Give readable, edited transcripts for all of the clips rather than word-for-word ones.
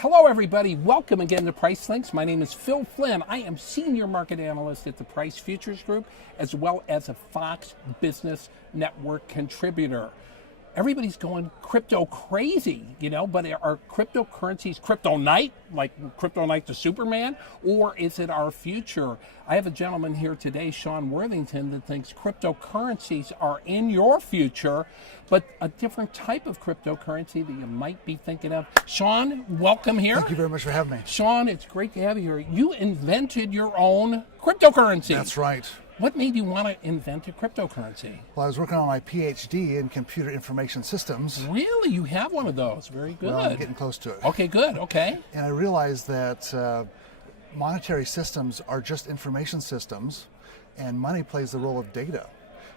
Hello, everybody. Welcome again to Price Links. My name is Phil Flynn. I am Senior Market Analyst at the Price Futures Group, as well as a Fox Business Network contributor. Everybody's going crypto crazy, but are cryptocurrencies kryptonite, like kryptonite to Superman, or is it our future? I have a gentleman here today, Sean Worthington, that thinks cryptocurrencies are in your future, but a different type of cryptocurrency that you might be thinking of. Sean, welcome here. Thank you very much for having me. Sean, it's great to have you here. You invented your own cryptocurrency. That's right. What made you want to invent a cryptocurrency? Well, I was working on my PhD in computer information systems. Really? You have one of those? Very good. Well, I'm getting close to it. Okay, good. Okay. And I realized that monetary systems are just information systems, and money plays the role of data.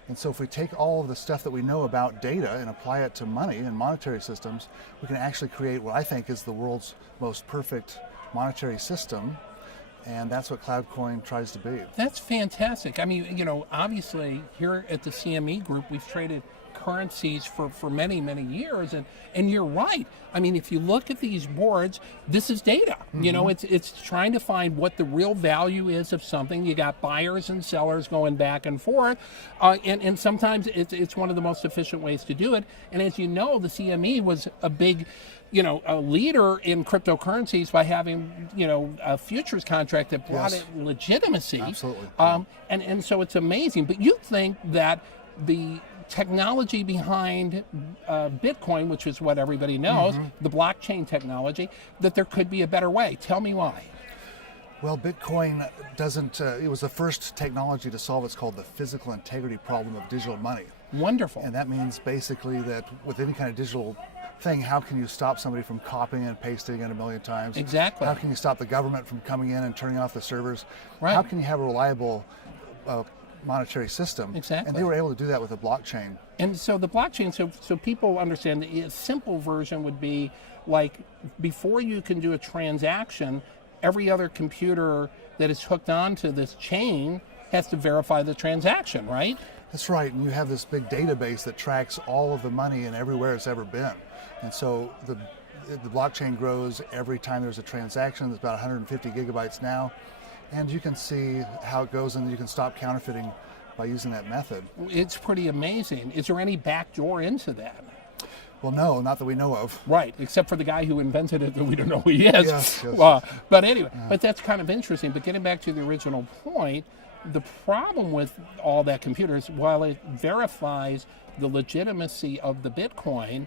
And so if we take all of the stuff that we know about data and apply it to money and monetary systems, we can actually create what I think is the world's most perfect monetary system. And that's what CloudCoin tries to be. That's fantastic. I mean, obviously here at the CME Group, we've traded currencies for many, many years. And you're right. I mean, if you look at these boards, this is data. Mm-hmm. It's trying to find what the real value is of something. You got buyers and sellers going back and forth. And sometimes it's one of the most efficient ways to do it. And as you know, the CME was a big a leader in cryptocurrencies by having, a futures contract that brought it legitimacy. Absolutely. And so it's amazing. But you think that the technology behind Bitcoin, which is what everybody knows, the blockchain technology, that there could be a better way. Tell me why. Well, Bitcoin doesn't, it was the first technology to solve what's called the physical integrity problem of digital money. Wonderful. And that means basically that with any kind of digital thing, how can you stop somebody from copying and pasting it a million times? Exactly. How can you stop the government from coming in and turning off the servers? Right. How can you have a reliable monetary system? Exactly. And they were able to do that with a blockchain. And so the blockchain, so people understand that a simple version would be like before you can do a transaction, every other computer that is hooked onto this chain has to verify the transaction, right? That's right, and you have this big database that tracks all of the money and everywhere it's ever been. And so the blockchain grows every time there's a transaction. It's about 150 gigabytes now. And you can see how it goes, and you can stop counterfeiting by using that method. It's pretty amazing. Is there any backdoor into that? Well, no, not that we know of. Right, except for the guy who invented it that we don't know who he is. Yes. But anyway, but that's kind of interesting. But getting back to the original point, the problem with all that computer is while it verifies the legitimacy of the Bitcoin,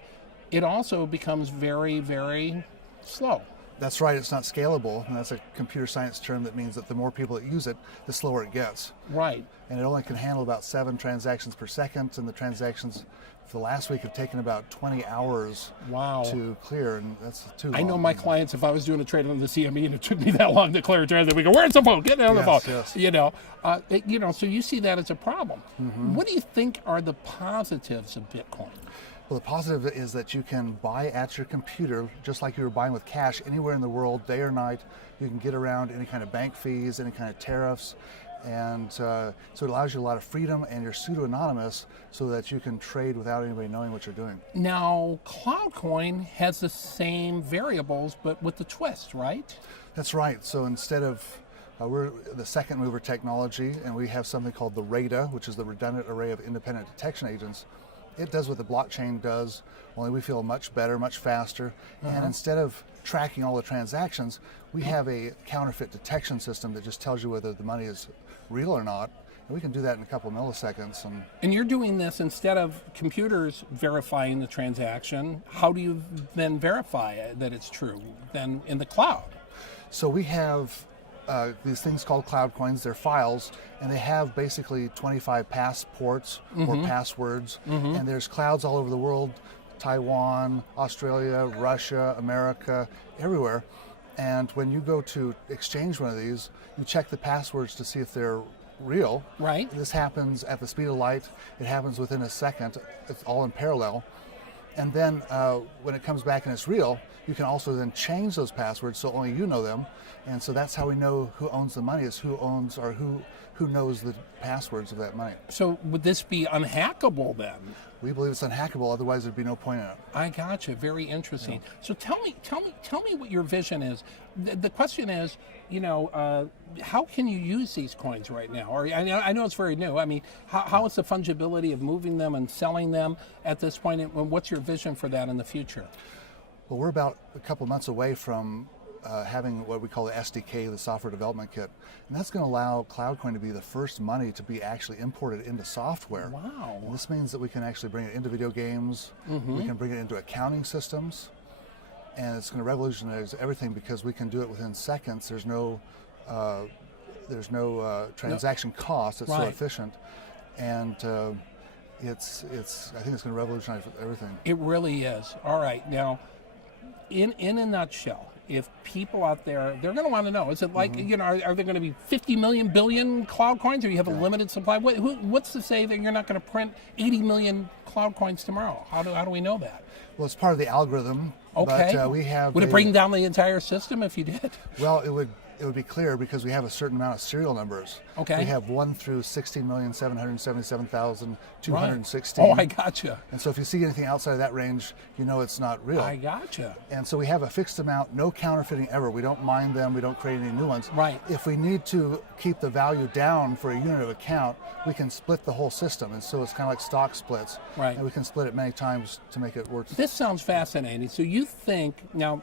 it also becomes very, very slow. That's right, it's not scalable, and that's a computer science term that means that the more people that use it, the slower it gets. Right. And it only can handle about 7 transactions per second, and the transactions for the last week have taken about 20 hours to clear, and that's too long. I know my clients, if I was doing a trade on the CME and it took me that long to clear a transaction, we go, where's the phone? Get it on the phone. Yes. So you see that as a problem. Mm-hmm. What do you think are the positives of Bitcoin? Well, the positive is that you can buy at your computer, just like you were buying with cash, anywhere in the world, day or night. You can get around any kind of bank fees, any kind of tariffs, and so it allows you a lot of freedom, and you're pseudo-anonymous so that you can trade without anybody knowing what you're doing. Now, CloudCoin has the same variables, but with the twist, right? That's right. So instead of we're the second mover technology, and we have something called the RADA, which is the Redundant Array of Independent Detection Agents. It does what the blockchain does, only we feel much better, much faster. And instead of tracking all the transactions, we have a counterfeit detection system that just tells you whether the money is real or not. And we can do that in a couple of milliseconds. And you're doing this instead of computers verifying the transaction. How do you then verify that it's true then in the cloud? So we have these things called CloudCoins. They're files, and they have basically 25 passports or passwords, and there's clouds all over the world, Taiwan, Australia, Russia, America, everywhere. And when you go to exchange one of these, you check the passwords to see if they're real. Right. This happens at the speed of light. It happens within a second. It's all in parallel. And then when it comes back and it's real, you can also then change those passwords so only you know them. And so that's how we know who owns the money, is who owns or who knows the passwords of that money. So would this be unhackable then? we believe it's unhackable. Otherwise, there'd be no point in it. I gotcha. Very interesting. Yeah. So tell me what your vision is. The question is, how can you use these coins right now? Or I know it's very new. I mean, how is the fungibility of moving them and selling them at this point? And what's your vision for that in the future? Well, we're about a couple months away from having what we call the SDK, the software development kit. And that's going to allow CloudCoin to be the first money to be actually imported into software. Wow. And this means that we can actually bring it into video games, we can bring it into accounting systems, and it's going to revolutionize everything because we can do it within seconds. There's no transaction cost. It's so efficient. And I think it's going to revolutionize everything. It really is. All right. Now, in a nutshell, if people out there, they're going to want to know, is it like, are there going to be 50 million billion cloud coins, or you have a limited supply? What's to say that you're not going to print 80 million cloud coins tomorrow? How do we know that? Well, it's part of the algorithm. Okay. But would it bring down the entire system if you did? Well, it would be clear because we have a certain amount of serial numbers. Okay. We have 1 through 16,777,216. Right. Oh, I gotcha. And so if you see anything outside of that range, you know it's not real. I gotcha. And so we have a fixed amount, no counterfeiting ever. We don't mine them, we don't create any new ones. Right. If we need to keep the value down for a unit of account, we can split the whole system. And so it's kind of like stock splits. Right. And we can split it many times to make it work. This sounds fascinating. So you think, now,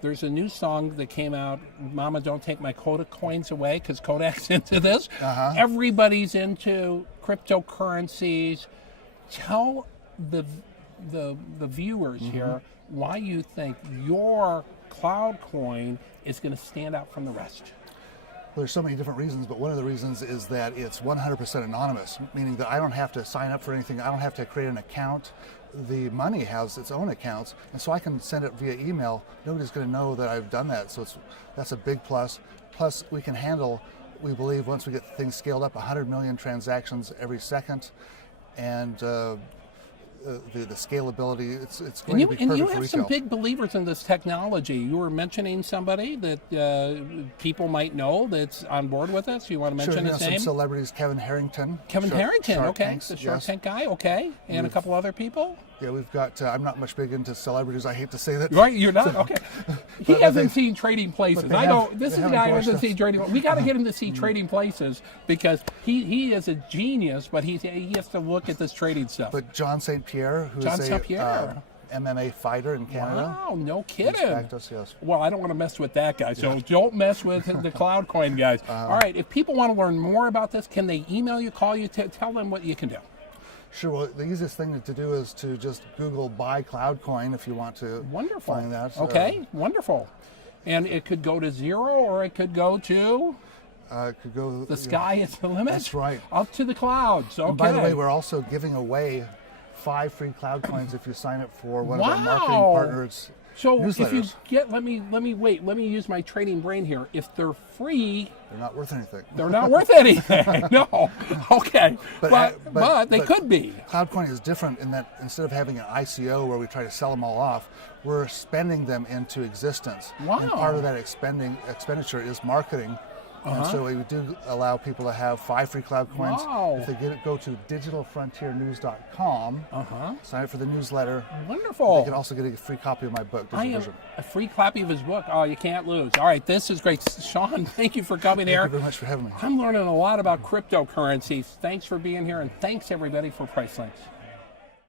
there's a new song that came out, Mama Don't Take My Kodak Coins Away, because Kodak's into this. Everybody's into cryptocurrencies. Tell the viewers here why you think your CloudCoin is going to stand out from the rest. Well, there's so many different reasons, but one of the reasons is that it's 100% anonymous, meaning that I don't have to sign up for anything. I don't have to create an account. The money has its own accounts, and so I can send it via email. Nobody's going to know that I've done that, so that's a big plus. Plus, we can handle, we believe, once we get things scaled up, 100 million transactions every second, and the scalability, it's going to be perfect for retail. And you have some big believers in this technology. You were mentioning somebody that people might know that's on board with this. You want to mention his name? Some celebrities, Kevin Harrington. Shark Tanks, the Shark Tank guy, okay. And a couple other people? Yeah, we've got, I'm not much big into celebrities. I hate to say that. Right, you're not? Okay. He hasn't seen Trading Places. This is a guy who hasn't seen Trading Places. We got to get him to see Trading Places because he is a genius, but he has to look at this trading stuff. But John St. Pierre, who is a MMA fighter in Canada. Wow, no kidding. Us, yes. Well, I don't want to mess with that guy, so don't mess with the CloudCoin guys. All right, if people want to learn more about this, can they email you, call you, tell them what you can do? Sure. Well, the easiest thing to do is to just Google buy CloudCoin if you want to find that. Okay, wonderful. And it could go to zero, or it could go to... it could go... The sky is the limit? That's right. Up to the clouds. Okay. And by the way, we're also giving away 5 free CloudCoins if you sign up for one of our marketing partners. So newsletters. If you get, let me use my trading brain here. If they're free, they're not worth anything. They're not worth anything. No. Okay. But they could be. CloudCoin is different in that instead of having an ICO where we try to sell them all off, we're spending them into existence. Wow. And part of that expenditure is marketing. And so we do allow people to have 5 free CloudCoins. Wow. If they go to digitalfrontiernews.com, sign up for the newsletter. Wonderful. They can also get a free copy of my book, a free copy of his book. Oh, you can't lose. All right, this is great. Sean, thank you for coming here. Thank you very much for having me. I'm learning a lot about cryptocurrencies. Thanks for being here, and thanks everybody for Price Links.